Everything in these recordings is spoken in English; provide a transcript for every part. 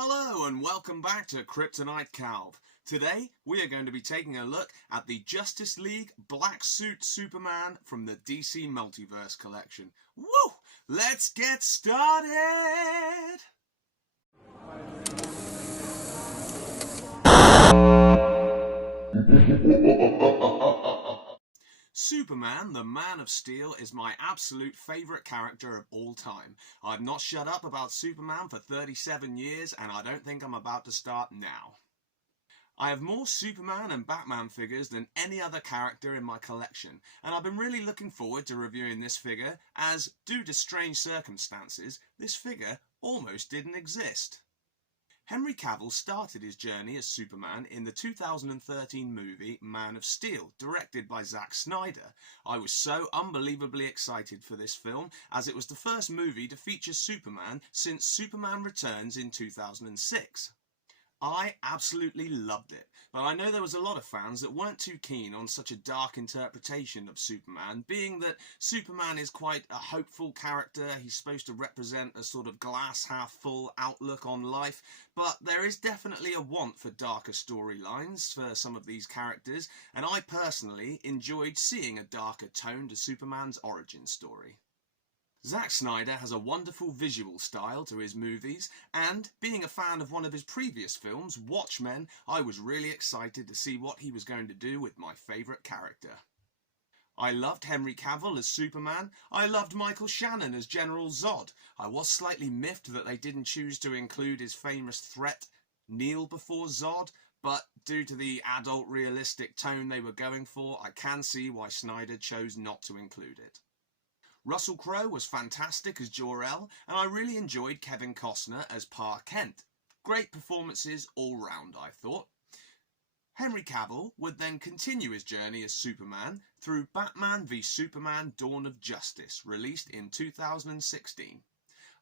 Hello and welcome back to Kryptonite-Calv. Today we are going to be taking a look at the Justice League Black Suit Superman from the DC Multiverse collection. Woo! Let's get started! Superman, the Man of Steel, is my absolute favourite character of all time. I've not shut up about Superman for 37 years, and I don't think I'm about to start now. I have more Superman and Batman figures than any other character in my collection, and I've been really looking forward to reviewing this figure, as, due to strange circumstances, this figure almost didn't exist. Henry Cavill started his journey as Superman in the 2013 movie Man of Steel, directed by Zack Snyder. I was so unbelievably excited for this film, as it was the first movie to feature Superman since Superman Returns in 2006. I absolutely loved it, but I know there was a lot of fans that weren't too keen on such a dark interpretation of Superman, being that Superman is quite a hopeful character. He's supposed to represent a sort of glass half full outlook on life, but there is definitely a want for darker storylines for some of these characters, and I personally enjoyed seeing a darker tone to Superman's origin story. Zack Snyder has a wonderful visual style to his movies, and being a fan of one of his previous films, Watchmen, I was really excited to see what he was going to do with my favourite character. I loved Henry Cavill as Superman. I loved Michael Shannon as General Zod. I was slightly miffed that they didn't choose to include his famous threat, kneel before Zod, but due to the adult realistic tone they were going for, I can see why Snyder chose not to include it. Russell Crowe was fantastic as Jor-El, and I really enjoyed Kevin Costner as Pa Kent. Great performances all round, I thought. Henry Cavill would then continue his journey as Superman through Batman v Superman Dawn of Justice, released in 2016.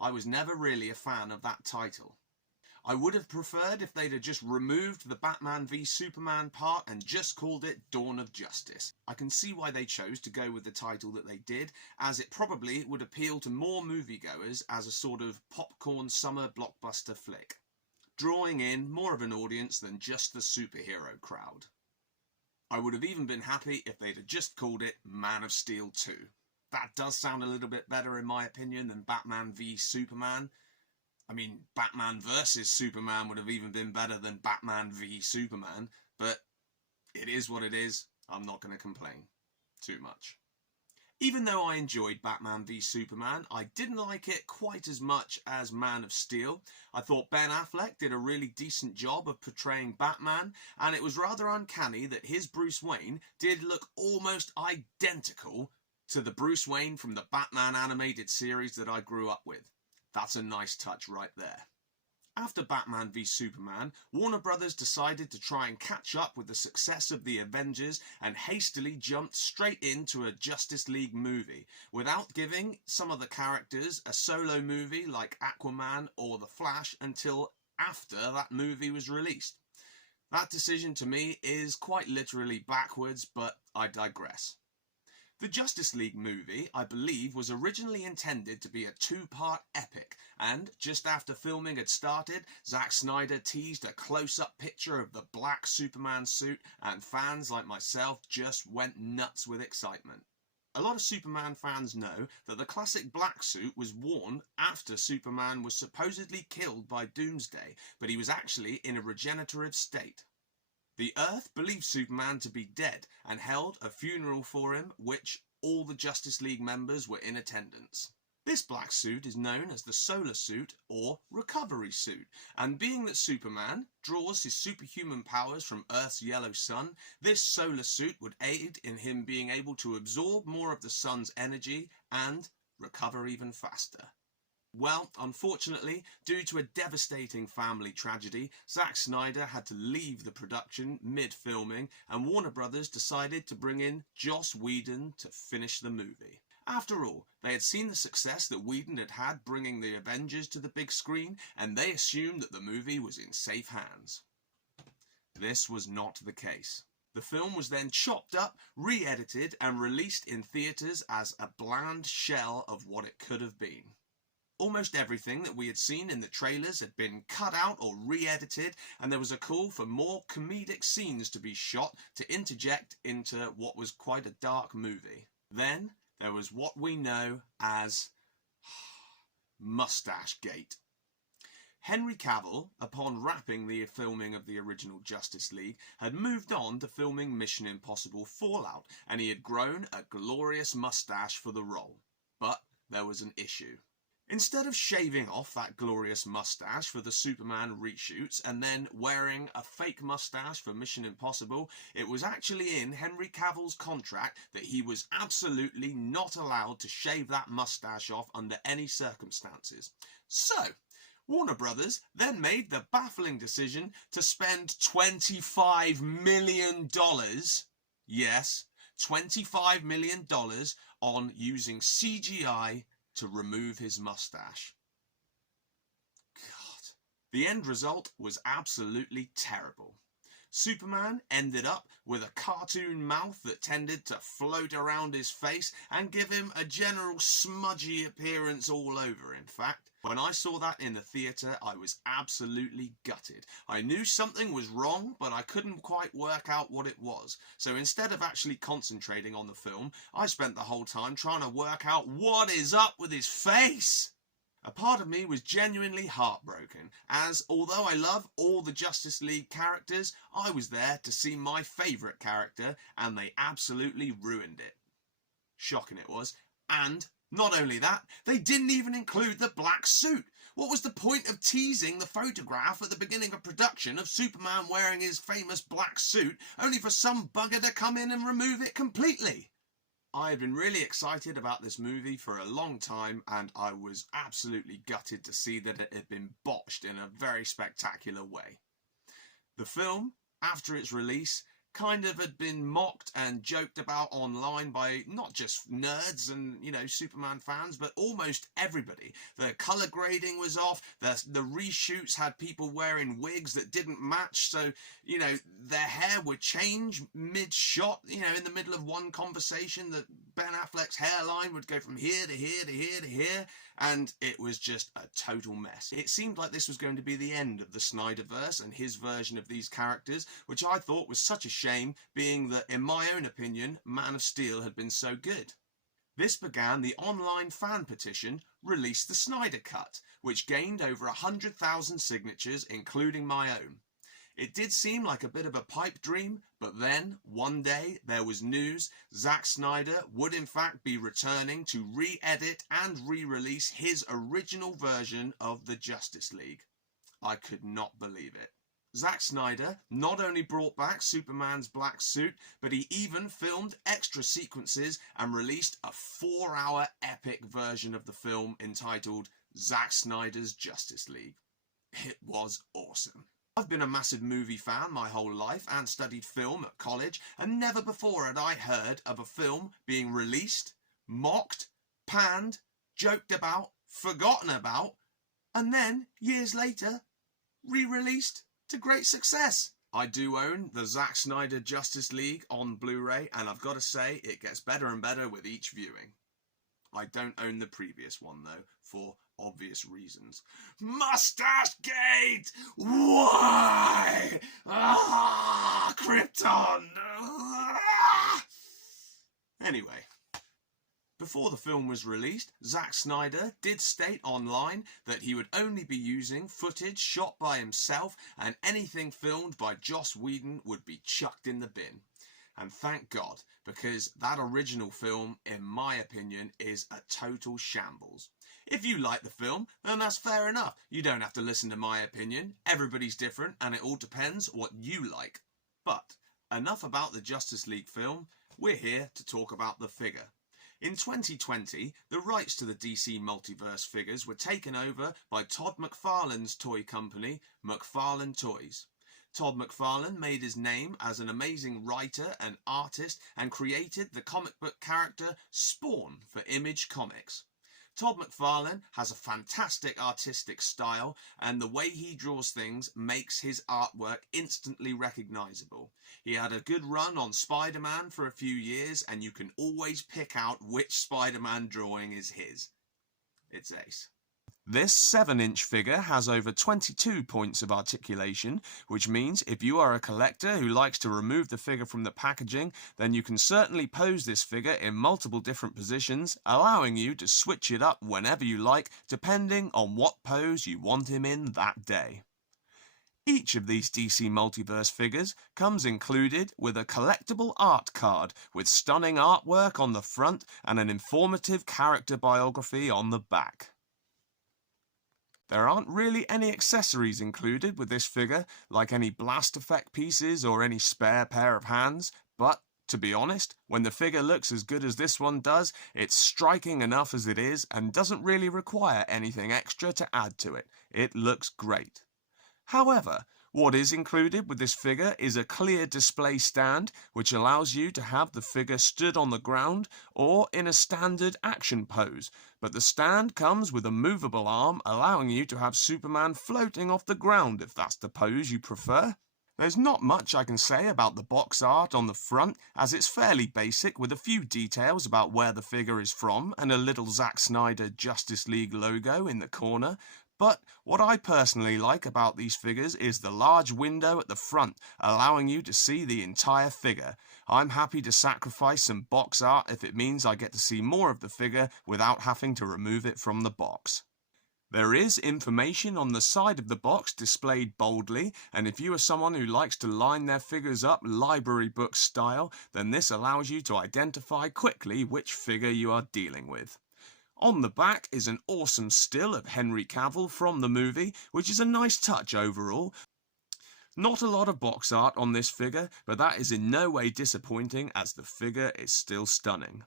I was never really a fan of that title. I would have preferred if they'd have just removed the Batman v Superman part and just called it Dawn of Justice. I can see why they chose to go with the title that they did, as it probably would appeal to more moviegoers as a sort of popcorn summer blockbuster flick, drawing in more of an audience than just the superhero crowd. I would have even been happy if they'd have just called it Man of Steel 2. That does sound a little bit better in my opinion than Batman v Superman. I mean, Batman vs Superman would have even been better than Batman v Superman, but it is what it is. I'm not going to complain too much. Even though I enjoyed Batman v Superman, I didn't like it quite as much as Man of Steel. I thought Ben Affleck did a really decent job of portraying Batman, and it was rather uncanny that his Bruce Wayne did look almost identical to the Bruce Wayne from the Batman animated series that I grew up with. That's a nice touch right there. After Batman v Superman, Warner Brothers decided to try and catch up with the success of the Avengers and hastily jumped straight into a Justice League movie, without giving some of the characters a solo movie like Aquaman or The Flash until after that movie was released. That decision to me is quite literally backwards, but I digress. The Justice League movie, I believe, was originally intended to be a two-part epic, and just after filming had started, Zack Snyder teased a close-up picture of the black Superman suit, and fans like myself just went nuts with excitement. A lot of Superman fans know that the classic black suit was worn after Superman was supposedly killed by Doomsday, but he was actually in a regenerative state. The Earth believed Superman to be dead and held a funeral for him, which all the Justice League members were in attendance. This black suit is known as the Solar Suit or Recovery Suit, and being that Superman draws his superhuman powers from Earth's yellow sun, this solar suit would aid in him being able to absorb more of the sun's energy and recover even faster. Well, unfortunately, due to a devastating family tragedy, Zack Snyder had to leave the production mid-filming, and Warner Brothers decided to bring in Joss Whedon to finish the movie. After all, they had seen the success that Whedon had had bringing the Avengers to the big screen, and they assumed that the movie was in safe hands. This was not the case. The film was then chopped up, re-edited, and released in theatres as a bland shell of what it could have been. almost everything that we had seen in the trailers had been cut out or re-edited, and there was a call for more comedic scenes to be shot to interject into what was quite a dark movie. Then there was what we know as Mustache Gate. Henry Cavill, upon wrapping the filming of the original Justice League, had moved on to filming Mission Impossible Fallout, and he had grown a glorious mustache for the role. But there was an issue. Instead of shaving off that glorious mustache for the Superman reshoots and then wearing a fake mustache for Mission Impossible, it was actually in Henry Cavill's contract that he was absolutely not allowed to shave that mustache off under any circumstances. So, Warner Brothers then made the baffling decision to spend $25 million, yes, $25 million on using CGI to remove his mustache. God. The end result was absolutely terrible. Superman ended up with a cartoon mouth that tended to float around his face and give him a general smudgy appearance all over, in fact. When I saw that in the theatre, I was absolutely gutted. I knew something was wrong, but I couldn't quite work out what it was. So instead of actually concentrating on the film, I spent the whole time trying to work out what is up with his face. A part of me was genuinely heartbroken, as although I love all the Justice League characters, I was there to see my favourite character, and they absolutely ruined it. Shocking it was. And not only that, they didn't even include the black suit. What was the point of teasing the photograph at the beginning of production of Superman wearing his famous black suit, only for some bugger to come in and remove it completely? I had been really excited about this movie for a long time, and I was absolutely gutted to see that it had been botched in a very spectacular way. The film, after its release, kind of had been mocked and joked about online by not just nerds and, Superman fans, but almost everybody. The colour grading was off, the reshoots had people wearing wigs that didn't match, so, their hair would change mid-shot, in the middle of one conversation, that Ben Affleck's hairline would go from here to here to here to here, and it was just a total mess. It seemed like this was going to be the end of the Snyderverse and his version of these characters, which I thought was such a shame, being that, in my own opinion, Man of Steel had been so good. This began the online fan petition, Release the Snyder Cut, which gained over 100,000 signatures, including my own. It did seem like a bit of a pipe dream, but then, one day, there was news. Zack Snyder would in fact be returning to re-edit and re-release his original version of the Justice League. I could not believe it. Zack Snyder not only brought back Superman's black suit, but he even filmed extra sequences and released a 4-hour epic version of the film entitled Zack Snyder's Justice League. It was awesome. I've been a massive movie fan my whole life and studied film at college, and never before had I heard of a film being released, mocked, panned, joked about, forgotten about, and then, years later, re-released to great success. I do own the Zack Snyder Justice League on Blu-ray, and I've got to say it gets better and better with each viewing. I don't own the previous one though, for obvious reasons. Mustache Gate! Why? Krypton! Anyway, before the film was released, Zack Snyder did state online that he would only be using footage shot by himself, and anything filmed by Joss Whedon would be chucked in the bin. And thank God, because that original film, in my opinion, is a total shambles. If you like the film, then that's fair enough. You don't have to listen to my opinion. Everybody's different, and it all depends what you like. But enough about the Justice League film. We're here to talk about the figure. In 2020, the rights to the DC Multiverse figures were taken over by Todd McFarlane's toy company, McFarlane Toys. Todd McFarlane made his name as an amazing writer and artist and created the comic book character Spawn for Image Comics. Todd McFarlane has a fantastic artistic style, and the way he draws things makes his artwork instantly recognisable. He had a good run on Spider-Man for a few years, and you can always pick out which Spider-Man drawing is his. It's ace. This 7-inch figure has over 22 points of articulation, which means if you are a collector who likes to remove the figure from the packaging, then you can certainly pose this figure in multiple different positions, allowing you to switch it up whenever you like, depending on what pose you want him in that day. Each of these DC Multiverse figures comes included with a collectible art card with stunning artwork on the front and an informative character biography on the back. There aren't really any accessories included with this figure, like any blast effect pieces or any spare pair of hands, but to be honest, when the figure looks as good as this one does, it's striking enough as it is and doesn't really require anything extra to add to it. It looks great. However, what is included with this figure is a clear display stand, which allows you to have the figure stood on the ground or in a standard action pose, but the stand comes with a movable arm, allowing you to have Superman floating off the ground if that's the pose you prefer. There's not much I can say about the box art on the front, as it's fairly basic with a few details about where the figure is from and a little Zack Snyder Justice League logo in the corner. But what I personally like about these figures is the large window at the front, allowing you to see the entire figure. I'm happy to sacrifice some box art if it means I get to see more of the figure without having to remove it from the box. There is information on the side of the box displayed boldly, and if you are someone who likes to line their figures up library book style, then this allows you to identify quickly which figure you are dealing with. On the back is an awesome still of Henry Cavill from the movie, which is a nice touch overall. Not a lot of box art on this figure, but that is in no way disappointing as the figure is still stunning.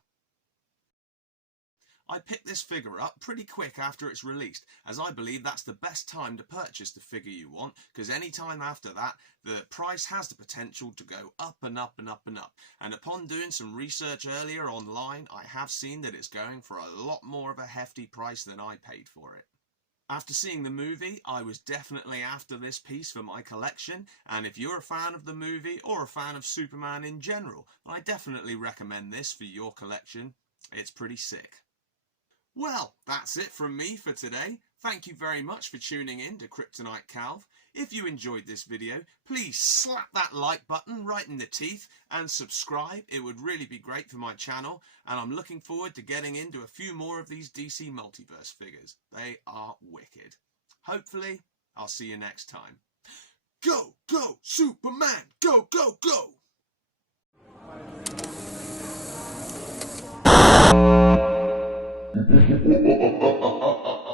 I picked this figure up pretty quick after it's released, as I believe that's the best time to purchase the figure you want, because any time after that, the price has the potential to go up and up and up and up. And upon doing some research earlier online, I have seen that it's going for a lot more of a hefty price than I paid for it. After seeing the movie, I was definitely after this piece for my collection, and if you're a fan of the movie or a fan of Superman in general, I definitely recommend this for your collection. It's pretty sick. Well, that's it from me for today. Thank you very much for tuning in to Kryptonite-Calv. If you enjoyed this video, please slap that like button right in the teeth and subscribe. It would really be great for my channel, and I'm looking forward to getting into a few more of these DC Multiverse figures. They are wicked. Hopefully, I'll see you next time. Go, go, Superman! Go, go, go! Ha ha ha ha ha!